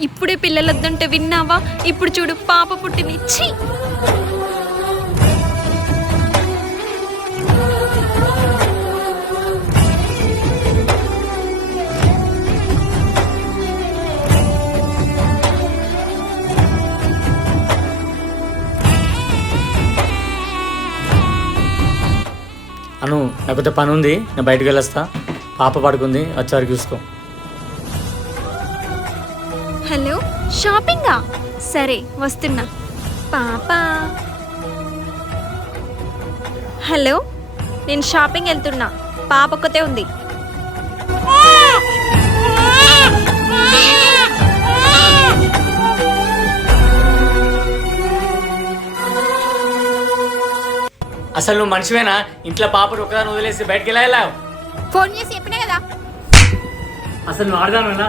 ఇప్పుడే పిల్లలొద్దంటే విన్నావా? ఇప్పుడు చూడు పాప పుట్టింది. ఛీ! అను నాకు కొంచెం పని ఉంది, నేను బయటకు వెళ్ళొస్తా. పాప పడుకుంది, వచ్చేవారికి చూసుకో. హలో, షాపింగా? సరే వస్తున్నా. పాప హలో, నేను షాపింగ్ వెళ్తున్నా. పాప ఒక్కతే ఉంది. అసలు నువ్వు మనిషివేనా? ఇంట్లో పాపను ఒకదాన్ని వదిలేసి బయటకు వెళ్ళావు. ఫోన్ చేసి చెప్పినా కదా. అసలు నువ్వు ఆడదాను